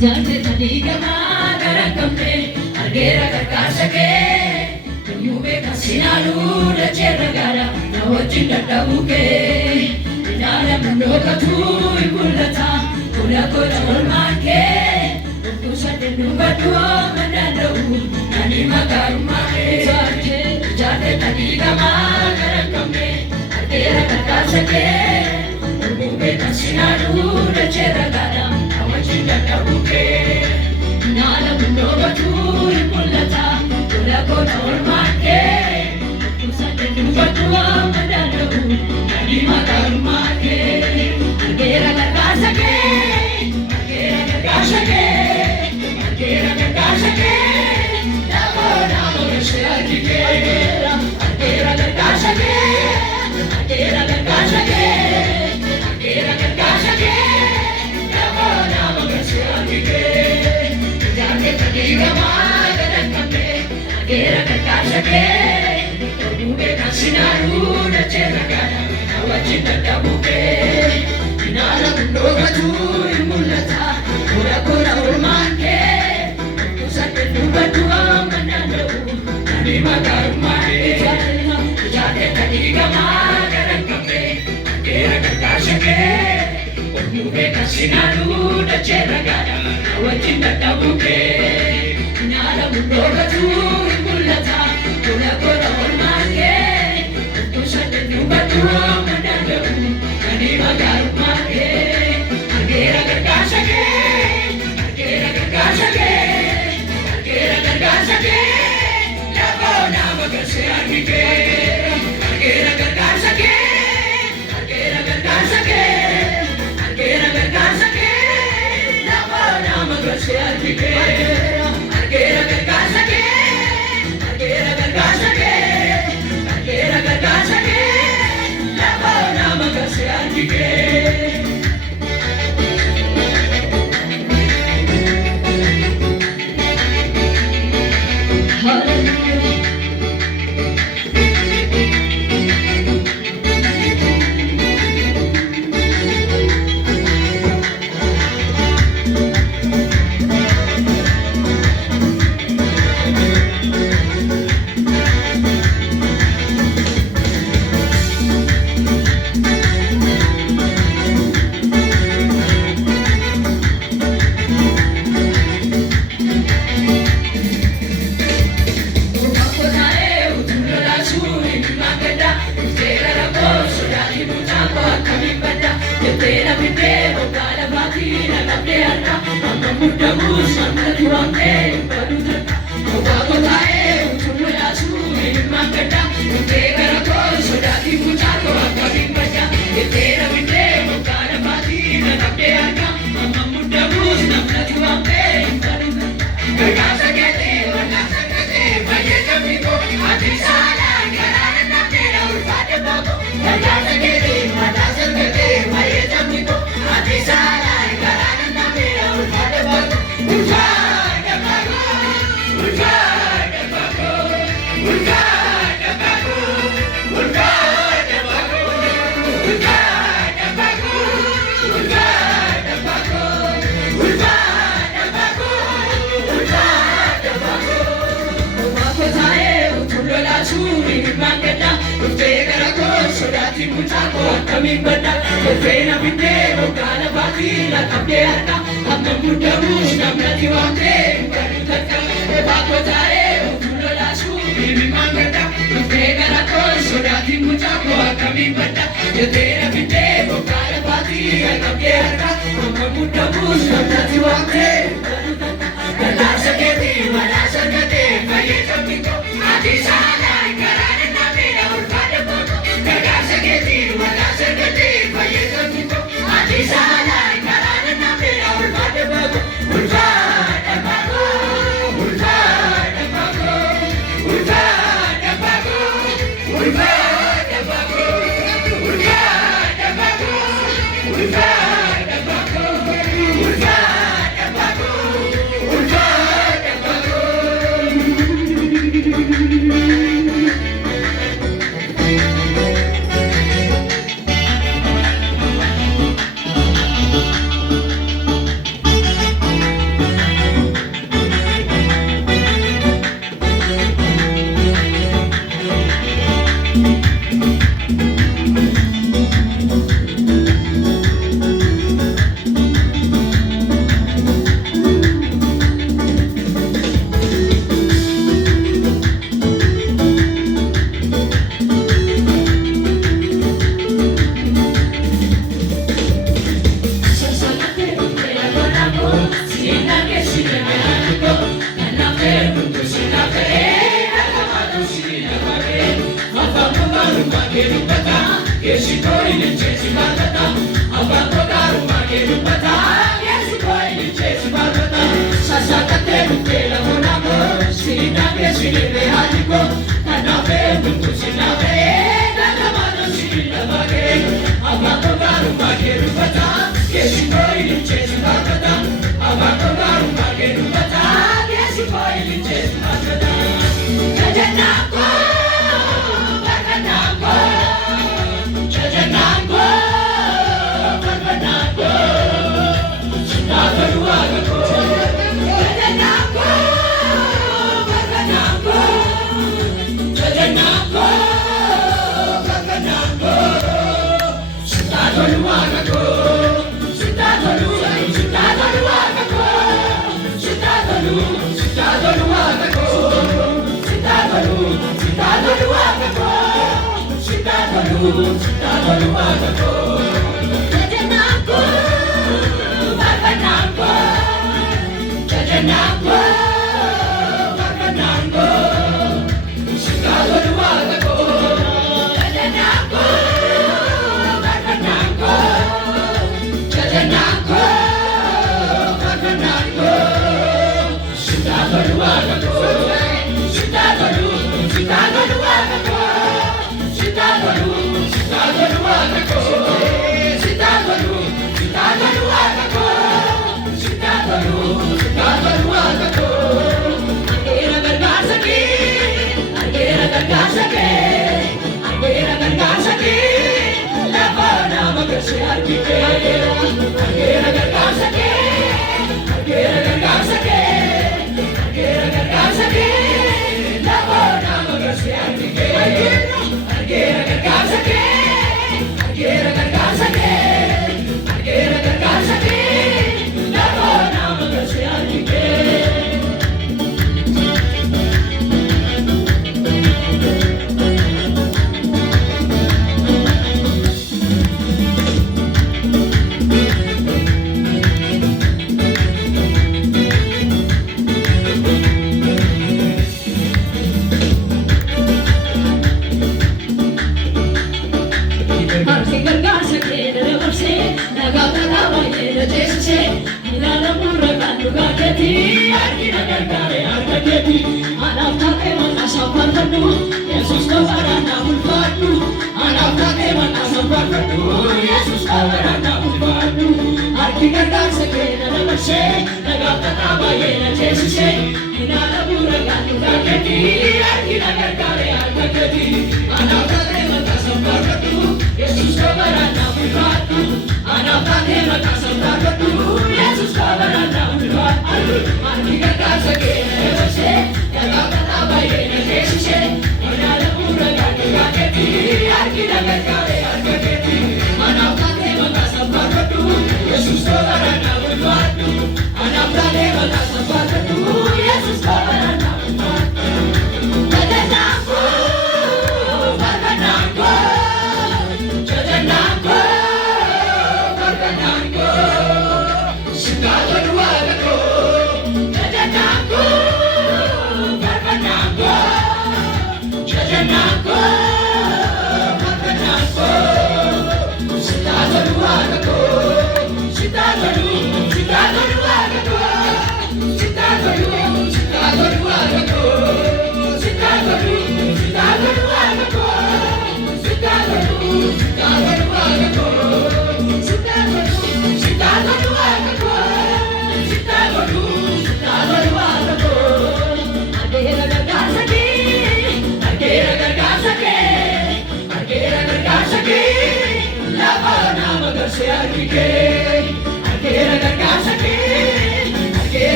Jante tadi gama darangamne argera karkasake Yube kasinalu rachera gara nawajin dadabuke Nala mandoka tu ibulata kula kula olmanke Kusate nubatu manadu nani makarumake Jante tadi gama darangamne argera karkasake Yube kasinalu rachera gara Dadabuke Nala mundoga turi pullata Kula kona ormake Kusate nubatua madadabu Nani makarumake Argera gargasake Argera gargasake Argera gargasake Namo namo gashyadike Argera gargasake Argera gargasake Argera gargasake Jante tadiga magarangamne agera kakashake Yube kasinaru nacheragana nawajinda dabuke Inala mundoga turi mulata kura kura urmanke Kusate nubatua manadu nani makarumake Jante tadiga magarangamne agera kakashake Yube kasinaru nacheragana nawajinda dabuke Nala mundoga turi mulata kura kura ormanke Kusate nubatua manadabu nani makarumake Argera gargasake Argera gargasake Argera gargasake Labo nama gasyadike Argera gargasake Argera gargasake Argera gargasake Labo nama gasyadike Argera gargasake Argera gargasake Argera gargasake Labo nama gasyadike Fena bintero kana bakila kapdearna amma mudamus namnati wamte karutaka bako tae utulo la shubi mangata fena la koso dati mutako akami bata yetera bintero kana bakila kapdearna amma mudamus namnati wamte karutaka kalasa keti malasa kete kaye chamiko adi sala karana namera ulfade bako kalasa keti malasa kete kaye chamiko adi sala karana namera ulfade bako ulfade bako ulfade bako ulfade bako ulfade bako ulfade bako ulfade bako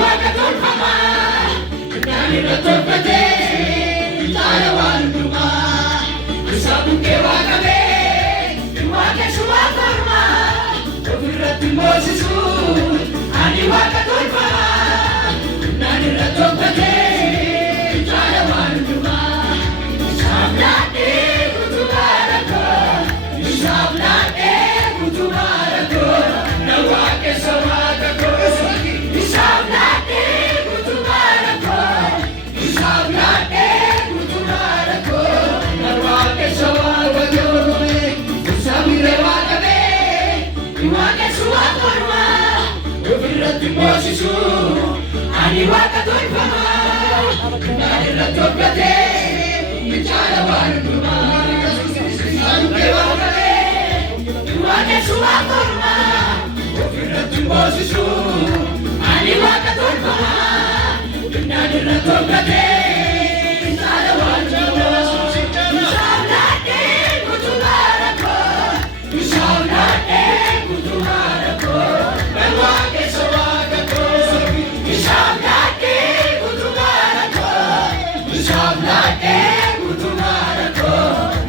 waaqa tolfamaa naan irra tolfatee taala waan hundumaa isaa bukkee waaqabee waaqessu waaqa ormaa ofirratti moosisuun ani waaqa tolfamaa naan irra tolfatee taala waan hundumaa isaaf laadhee kutumaa rakkoo isaaf laadhee kutumaa rakkoo na waaqessa waaqa koo ani waaqa tolfamaa naan irra tolfatee caala waan hundumaa saanqee waaqabee waaqessu waaqa ormaa ofirratti moosisu ani waaqa tolfamaa naan irra tolfatee